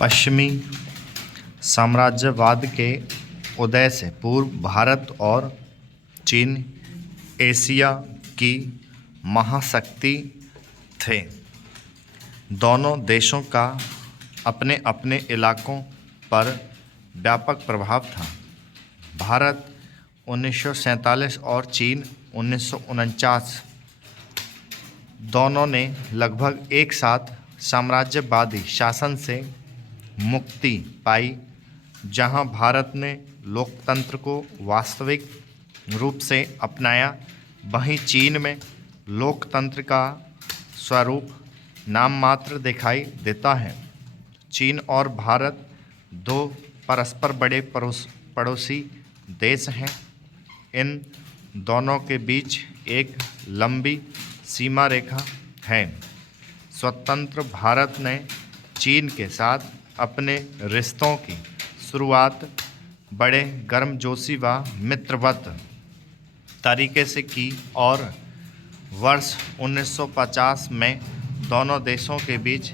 पश्चिमी साम्राज्यवाद के उदय से पूर्व भारत और चीन एशिया की महाशक्ति थे। दोनों देशों का अपने अपने इलाकों पर व्यापक प्रभाव था। भारत 1947 और चीन 1949 दोनों ने लगभग एक साथ साम्राज्यवादी शासन से मुक्ति पाई। जहां भारत ने लोकतंत्र को वास्तविक रूप से अपनाया, वहीं चीन में लोकतंत्र का स्वरूप नाम मात्र दिखाई देता है। चीन और भारत दो परस्पर बड़े पड़ोसी देश हैं। इन दोनों के बीच एक लंबी सीमा रेखा है। स्वतंत्र भारत ने चीन के साथ अपने रिश्तों की शुरुआत बड़े गर्मजोशी व मित्रवत तरीके से की और वर्ष 1950 में दोनों देशों के बीच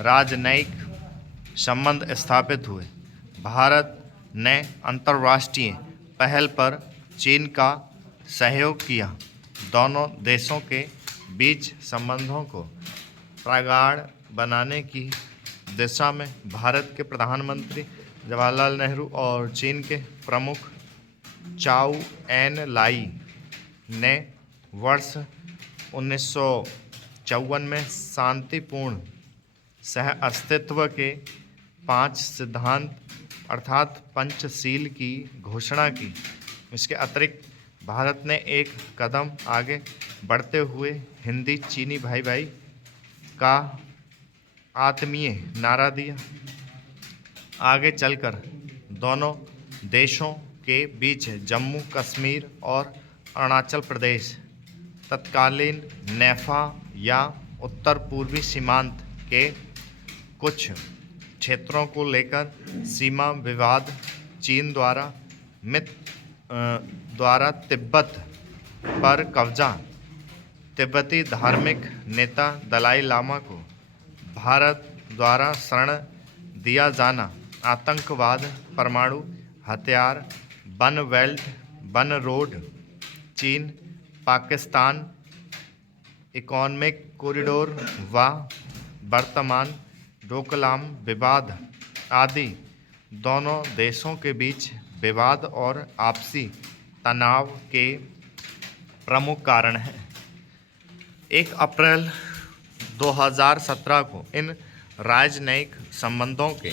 राजनयिक संबंध स्थापित हुए। भारत ने अंतर्राष्ट्रीय पहल पर चीन का सहयोग किया। दोनों देशों के बीच संबंधों को प्रगाढ़ बनाने की दिशा में भारत के प्रधानमंत्री जवाहरलाल नेहरू और चीन के प्रमुख चाउ एन लाई ने वर्ष 1954 में शांतिपूर्ण सह अस्तित्व के 5 सिद्धांत अर्थात पंचशील की घोषणा की। इसके अतिरिक्त भारत ने एक कदम आगे बढ़ते हुए हिंदी चीनी भाई भाई का आत्मीय नारा दिया। आगे चलकर दोनों देशों के बीच जम्मू कश्मीर और अरुणाचल प्रदेश तत्कालीन नेफा या उत्तर पूर्वी सीमांत के कुछ क्षेत्रों को लेकर सीमा विवाद चीन द्वारा तिब्बत पर कब्जा, तिब्बती धार्मिक नेता दलाई लामा को भारत द्वारा शरण दिया जाना, आतंकवाद, परमाणु हथियार, वन बेल्ट, वन रोड, चीन पाकिस्तान इकोनॉमिक कॉरिडोर व वर्तमान डोकलाम विवाद आदि दोनों देशों के बीच विवाद और आपसी तनाव के प्रमुख कारण हैं। 1 अप्रैल 2017 को इन राजनयिक संबंधों के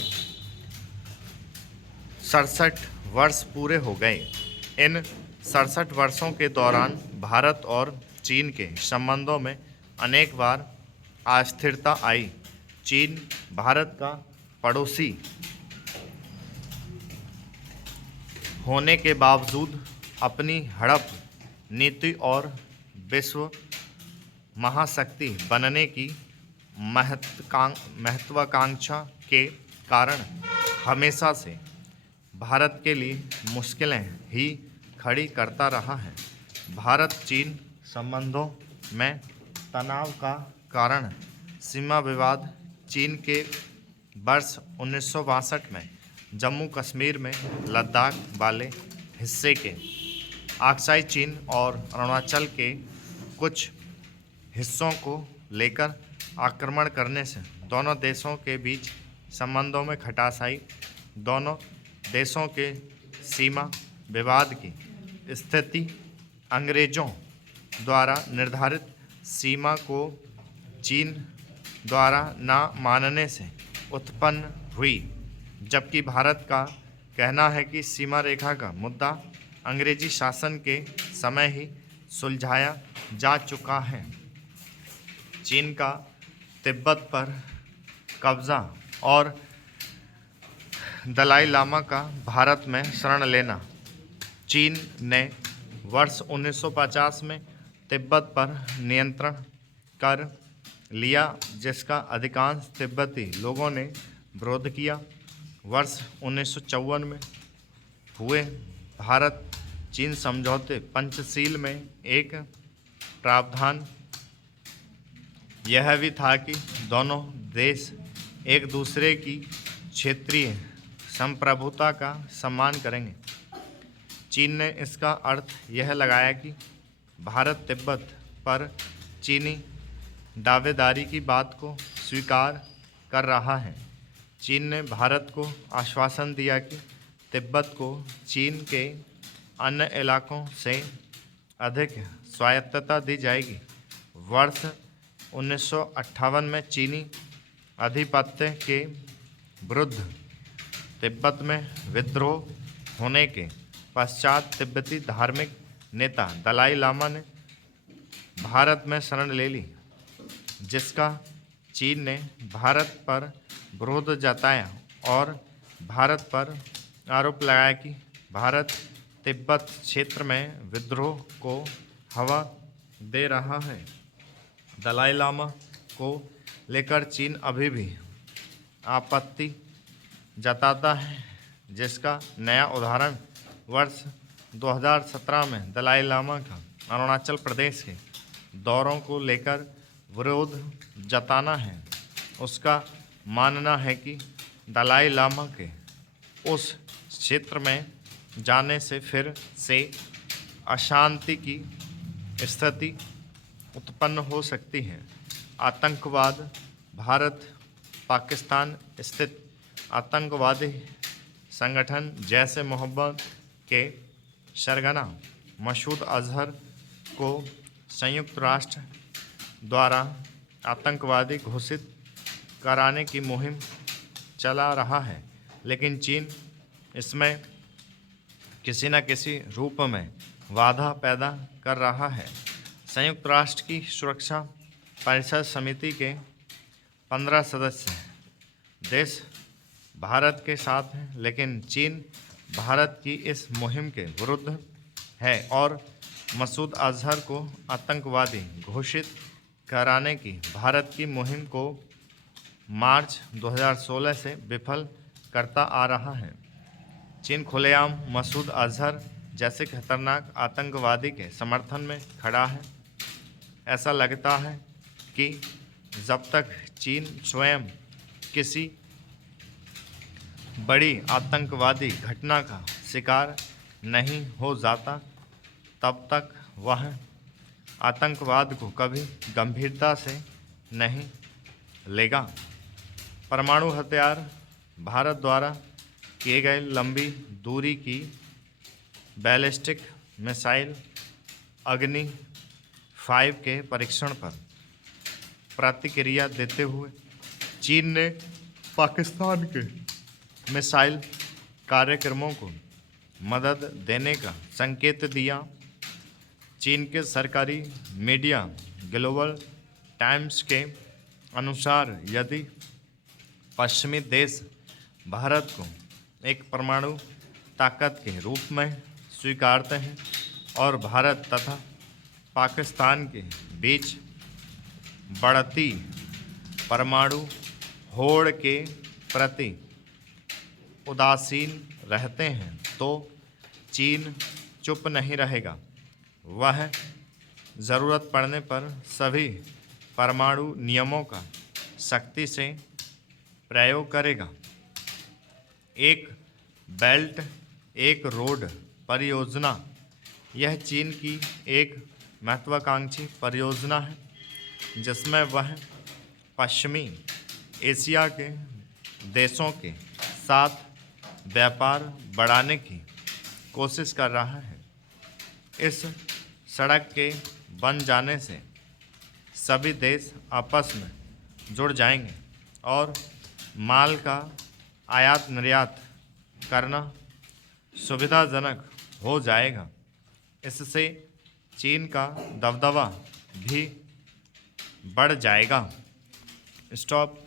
67 वर्ष पूरे हो गए। इन 67 वर्षों के दौरान भारत और चीन के संबंधों में अनेक बार अस्थिरता आई। चीन भारत का पड़ोसी होने के बावजूद अपनी हड़प नीति और विश्व महाशक्ति बनने की महत्वाकांक्षा के कारण हमेशा से भारत के लिए मुश्किलें ही खड़ी करता रहा है। भारत चीन संबंधों में तनाव का कारण सीमा विवाद चीन के वर्ष 1962 में जम्मू कश्मीर में लद्दाख वाले हिस्से के अक्साई चीन और अरुणाचल के कुछ हिस्सों को लेकर आक्रमण करने से दोनों देशों के बीच संबंधों में खटास आई। दोनों देशों के सीमा विवाद की स्थिति अंग्रेज़ों द्वारा निर्धारित सीमा को चीन द्वारा न मानने से उत्पन्न हुई, जबकि भारत का कहना है कि सीमा रेखा का मुद्दा अंग्रेजी शासन के समय ही सुलझाया जा चुका है। चीन का तिब्बत पर कब्जा और दलाई लामा का भारत में शरण लेना। चीन ने वर्ष 1950 में तिब्बत पर नियंत्रण कर लिया, जिसका अधिकांश तिब्बती लोगों ने विरोध किया। वर्ष 1954 में हुए भारत चीन समझौते पंचशील में एक प्रावधान यह भी था कि दोनों देश एक दूसरे की क्षेत्रीय संप्रभुता का सम्मान करेंगे। चीन ने इसका अर्थ यह लगाया कि भारत तिब्बत पर चीनी दावेदारी की बात को स्वीकार कर रहा है। चीन ने भारत को आश्वासन दिया कि तिब्बत को चीन के अन्य इलाकों से अधिक स्वायत्तता दी जाएगी। वर्ष 1958 में चीनी आधिपत्य के विरुद्ध तिब्बत में विद्रोह होने के पश्चात तिब्बती धार्मिक नेता दलाई लामा ने भारत में शरण ले ली, जिसका चीन ने भारत पर विरोध जताया और भारत पर आरोप लगाया कि भारत तिब्बत क्षेत्र में विद्रोह को हवा दे रहा है। दलाई लामा को लेकर चीन अभी भी आपत्ति जताता है, जिसका नया उदाहरण वर्ष 2017 में दलाई लामा का अरुणाचल प्रदेश के दौरों को लेकर विरोध जताना है। उसका मानना है कि दलाई लामा के उस क्षेत्र में जाने से फिर से अशांति की स्थिति उत्पन्न हो सकती है। आतंकवाद भारत पाकिस्तान स्थित आतंकवादी संगठन जैसे मोहम्मद के सरगना मसूद अजहर को संयुक्त राष्ट्र द्वारा आतंकवादी घोषित कराने की मुहिम चला रहा है, लेकिन चीन इसमें किसी न किसी रूप में बाधा पैदा कर रहा है। संयुक्त राष्ट्र की सुरक्षा परिषद समिति के 15 सदस्य देश भारत के साथ हैं, लेकिन चीन भारत की इस मुहिम के विरुद्ध है और मसूद अजहर को आतंकवादी घोषित कराने की भारत की मुहिम को मार्च 2016 से विफल करता आ रहा है। चीन खुलेआम मसूद अजहर जैसे खतरनाक आतंकवादी के समर्थन में खड़ा है। ऐसा लगता है कि जब तक चीन स्वयं किसी बड़ी आतंकवादी घटना का शिकार नहीं हो जाता, तब तक वह आतंकवाद को कभी गंभीरता से नहीं लेगा। परमाणु हथियार भारत द्वारा किए गए लंबी दूरी की बैलिस्टिक मिसाइल अग्नि 5 के परीक्षण पर प्रतिक्रिया देते हुए चीन ने पाकिस्तान के मिसाइल कार्यक्रमों को मदद देने का संकेत दिया। चीन के सरकारी मीडिया ग्लोबल टाइम्स के अनुसार यदि पश्चिमी देश भारत को एक परमाणु ताकत के रूप में स्वीकारते हैं और भारत तथा पाकिस्तान के बीच बढ़ती परमाणु होड़ के प्रति उदासीन रहते हैं, तो चीन चुप नहीं रहेगा। वह ज़रूरत पड़ने पर सभी परमाणु नियमों का सख्ती से प्रयोग करेगा। एक बेल्ट एक रोड परियोजना यह चीन की एक महत्वाकांक्षी परियोजना है, जिसमें वह पश्चिमी एशिया के देशों के साथ व्यापार बढ़ाने की कोशिश कर रहा है। इस सड़क के बन जाने से सभी देश आपस में जुड़ जाएंगे और माल का आयात निर्यात करना सुविधाजनक हो जाएगा। इससे चीन का दबदबा भी बढ़ जाएगा। स्टॉप।